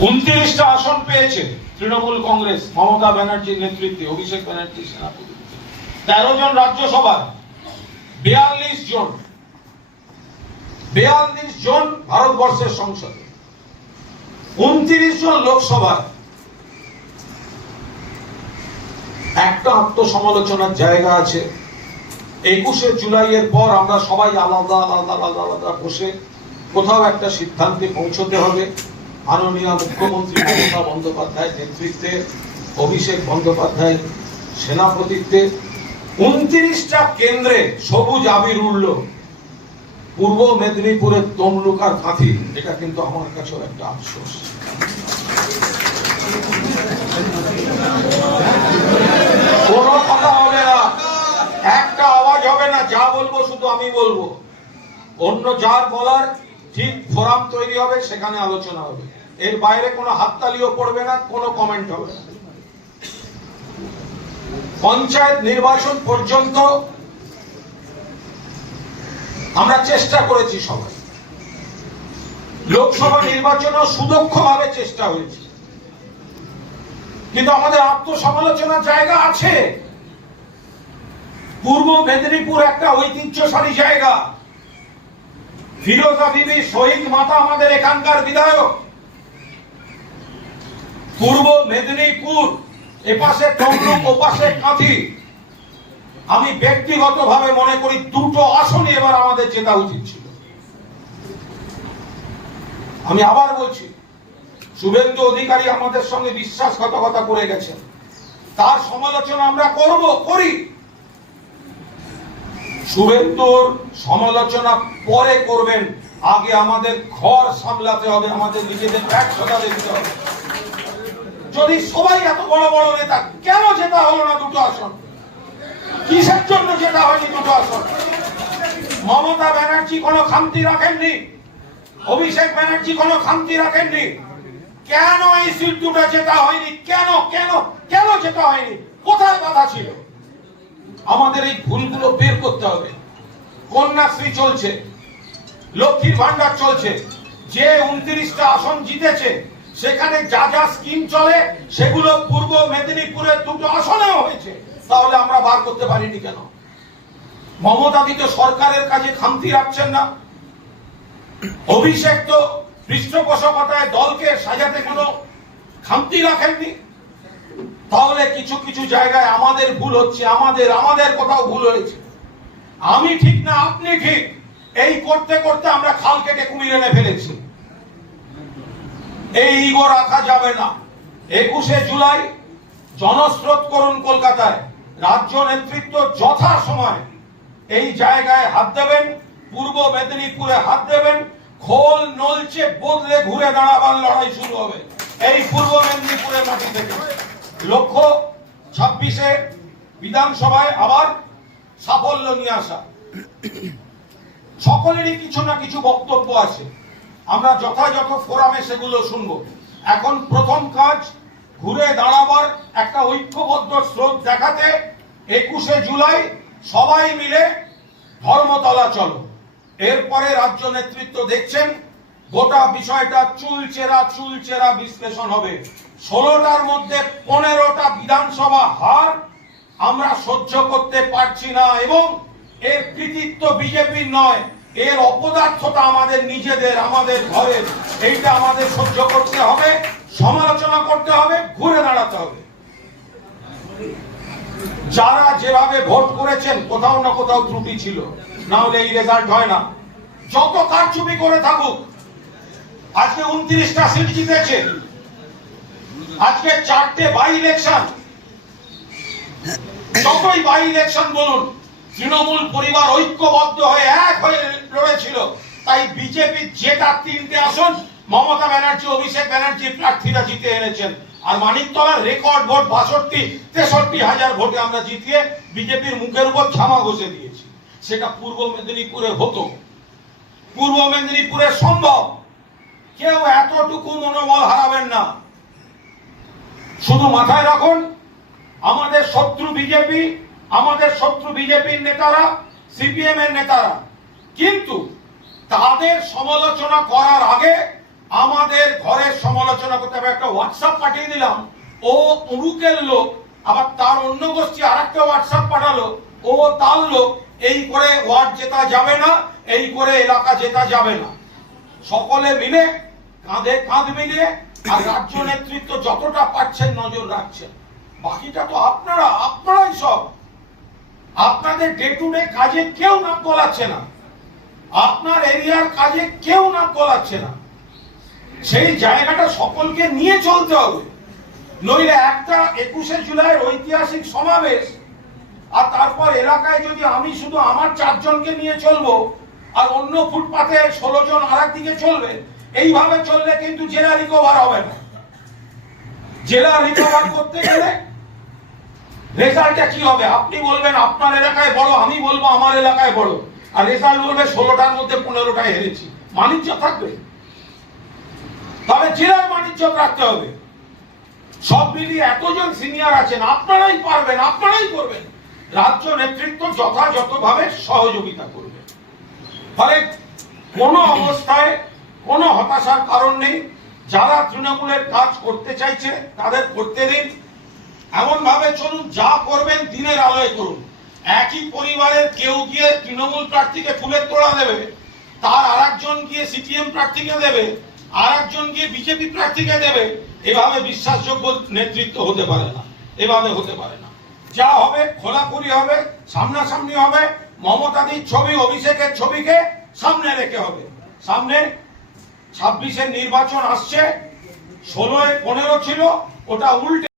উনত্রিশটা আসন পেয়েছে তৃণমূল কংগ্রেস, মমতা ব্যানার্জির নেতৃত্বে, অভিষেক ব্যানার্জি সেনাপতি। তেরো জন রাজ্যসভা বিয়াল্লিশ জন বিয়াল্লিশ জন ভারতবর্ষের সংসদে। উনত্রিশ জন লোকসভায় একটা আত্মসমালোচনার জায়গা আছে। একুশে জুলাইয়ের পর আমরা সবাই আলাদা আলাদা আলাদা আলাদা বসে কোথাও একটা সিদ্ধান্তে পৌঁছতে হবে। মাননীয় মুখ্যমন্ত্রী মমতা বন্দ্যোপাধ্যায়ের নেতৃত্বে, অভিষেক বন্দ্যোপাধ্যায় সেনাপতিত্বে উনত্রিশটা কেন্দ্রে সবুজ আবির উঠল পূর্ব মেদিনীপুরের তমলুকার কাঁথি, এটা কিন্তু আমার কাছেও একটা আফসোস। কথা হবে না। একটা আওয়াজ হবে না, যা বলব শুধু আমি বলব। অন্য যার বলার ঠিক ফোরাম তৈরি হবে, সেখানে আলোচনা হবে। এর বাইরে কোনো হাততালিও পড়বে না, কোনো কমেন্ট হবে না। পঞ্চায়েত নির্বাচন পর্যন্ত আমরা চেষ্টা করেছি সবাই। লোকসভা নির্বাচনও সুদক্ষ ভাবে চেষ্টা হয়েছে। কিন্তু আমাদের আত্মসমালোচনার জায়গা আছে। পূর্ব মেদিনীপুর একটা ঐতিহ্যশালী জায়গা। ফিরোজা বিবি শহীদ মাতা আমাদের এখানকার বিধায়ক। পূর্ব মেদিনীপুর, এপাশে তমলুক, ওপাশে কাঁথি। আমি ব্যক্তিগতভাবে মনে করি দুটো আসনই এবার আমাদের জেতা উচিত ছিল। আমি আবার বলছি, শুভেন্দু অধিকারী আমাদের সঙ্গে বিশ্বাসঘাতকতা করে গেছেন। তার সমালোচনা আমরা করব, করি। শুভেন্দুর সমালোচনা পরে করবেন। আগে আমাদের ঘর সামলাতে হবে, আমাদের নিজেদের ব্যর্থতা দেখতে হবে। যদি সবাই এত বড় বড় নেতা, কেন জেতা হলো না দুটো আসন? কিসের জন্য জেতা হয়নি দুটো আসন? মমতা ব্যানার্জি কোনো খামতি রাখেননি? অভিষেক ব্যানার্জি কোনো খামতি রাখেননি? কেন এই সিট দুটো জেতা হয়নি? কেন কেন কেন জেতা হয়নি? কোথায় বাধা ছিল? আমাদের এই ভুলগুলো বের করতে হবে। কন্যাশ্রী চলছে, লক্ষ্মীর ভান্ডার চলছে, যে উনত্রিশটা আসন জিতেছে, সেখানে যা যা স্কিম চলে, সেগুলো পূর্ব মেদিনীপুরের দুটো আসনেও হয়েছে। তাহলে আমরা বার করতে পারিনি কেন? মমতা দিতে সরকারের কাজে খামতি রাখছেন না। অভিষেক তো পৃষ্ঠপোষকতায় দলকে সাজাতে কোনো খামতি রাখেননি? তাহলে কিছু কিছু জায়গায় আমাদের ভুল হচ্ছে, আমাদের আমাদের কোথাও ভুল হয়েছে। আমি ঠিক না, আপনি ঠিক। এই করতে করতে আমরা খাল কেটে কুমির এনে ফেলেছি। এই ইগো রাখা যাবে না। একুশে জুলাই, জনস্রোত করুন কলকাতায়। রাজ্য নেতৃত্ব যথা সময় এই জায়গায় হাত দেবেন, পূর্ব মেদিনীপুরে হাত দেবেন, খোল নলচে বদলে ঘুরে দাঁড়াবার লড়াই শুরু হবে। এই পূর্ব মেদিনীপুরের মাটি থেকে। লক্ষ্য, ছাব্বিশে বিধানসভায় আবার সাফল্য নিয়ে আসা। সকলেরই কিছু না কিছু বক্তব্য আছে। আমরা যথাযথ ফোরামে সেগুলো শুনব। এখন প্রথম কাজ, ঘুরে দাঁড়াবার একটা ঐক্যবদ্ধ স্রোত দেখাতে একুশে জুলাই সবাই মিলে ধর্মতলা চলো। এরপরে রাজ্য নেতৃত্ব দেখছেন, গোটা বিষয়টা চুলচেরা চুলচেরা বিশ্লেষণ হবে। ষোলোটার মধ্যে পনেরোটা বিধানসভা হার আমরা সহ্য করতে পারছি না এবং এর কৃতিত্ব বিজেপির নয়। এর অপদার্থতা আমাদের নিজেদের, আমাদের ঘরের। এইটা আমাদের সহ্য করতে হবে, সমালোচনা করতে হবে, ঘুরে দাঁড়াতে হবে। যারা যেভাবে ভোট করেছেন, কোথাও না কোথাও ত্রুটি ছিল। না হলে এই রেজাল্ট হয় না। যত কারচুপি করে থাকুক, আজকে উনত্রিশটা সিট জিতেছে। আজকে চারটে বাই ইলেকশন যতই বাই ইলেকশন বলুন, তৃণমূল পরিবার ঐক্যবদ্ধ হয়ে এক হয়ে লড়েছিল। তাই বিজেপি জেতা তিনটে আসন, মমতা ব্যানার্জি, অভিষেক ব্যানার্জি প্রার্থীরা জিতে এনেছেন। আর মানিকতলার রেকর্ড ভোট বাষট্টি, তেষট্টি হাজার ভোটে আমরা জিতিয়ে বিজেপির মুখের উপর ছামা ঘষে দিয়েছি। সেটা পূর্ব মেদিনীপুরে হতো। পূর্ব মেদিনীপুরে সম্ভব। কেউ এতটুকু মনোবল হারাবেন না। শুধু মাথায় রাখুন আমাদের শত্রু বিজেপি আমাদের শত্রু বিজেপির নেতারা সিপিএম এর নেতারা। কিন্তু তাদের সমালোচনা করার আগে আমাদের ঘরের সমালোচনা করতে হবে। একটা হোয়াটসঅ্যাপ পাঠিয়ে দিলাম। ও তমুকের লোক, আবার তার অন্য গোষ্ঠী আর একটা হোয়াটসঅ্যাপ পাঠালো। ও তার লোক, এই করে ওয়ার্ড জেতা যাবে না, এই করে এলাকা জেতা যাবে না। সকলে মিলে, কাঁধে কাঁধ মিলিয়ে, আর রাজ্য নেতৃত্ব যতটা পাচ্ছেন নজর রাখছেন। বাকিটা তো আপনারা, আপনারাই সব। আপনাদের ডে টু ডে কাজে কেউ নাক গলাচ্ছে না। আপনার এরিয়ার কাজে কেউ নাক গলাচ্ছে না। সেই জায়গাটা সকলকে নিয়ে চলতে হবে। নইলে একটা একুশে জুলাই ঐতিহাসিক সমাবেশ, আর তারপর এলাকায় যদি আমি শুধু আমার চারজনকে নিয়ে চলবো, আর অন্য ফুটপাতে ষোলো জন আর দিকে চলবে, এইভাবে চললে কিন্তু জেলা রিকভার হবে না। জেলা রিকভার করতে গেলে রেজাল্টটা কি হবে? আপনি বলবেন, আপনার এলাকায় বড়, আমি বলব, আমার এলাকায় বড়। আর রেজাল্ট বলবে, ষোলোটার মধ্যে পনেরোটায় হেরেছি। বাণিজ্য থাকবে? তবে জেলার বাণিজ্য রাখতে হবে। সব মিলিয়ে এতজন সিনিয়র আছেন, আপনারাই পারবেন, আপনারাই করবেন। রাজ্য নেতৃত্ব যথাযথভাবে সহযোগিতা করবে। ফলে কোনো অবস্থায় কোনো হতাশার কারণ নেই। যারা তৃণমূলের কাজ করতে চাইছে, তাদের করতে দিন এমন ভাবে চলুন, যা করবেন দিনের আলোয় করুন। একই পরিবারের কেউ গিয়ে তৃণমূল প্রার্থীকে ফুলের তোড়া দেবে, তার আর একজন গিয়ে সিপিএম প্রার্থীকে দেবে আর একজন গিয়ে বিজেপি প্রার্থীকে দেবে, এভাবে বিশ্বাসযোগ্য নেতৃত্ব হতে পারে না, এভাবে হতে পারে না। যা হবে, খোলাখুলি হবে, সামনাসামনি হবে মমতাদির ছবি, অভিষেকের ছবিকে সামনে রেখে হবে। সামনে ছাব্বিশের নির্বাচন আসছে, ষোলোয় পনেরো ছিল, ওটা উল্টে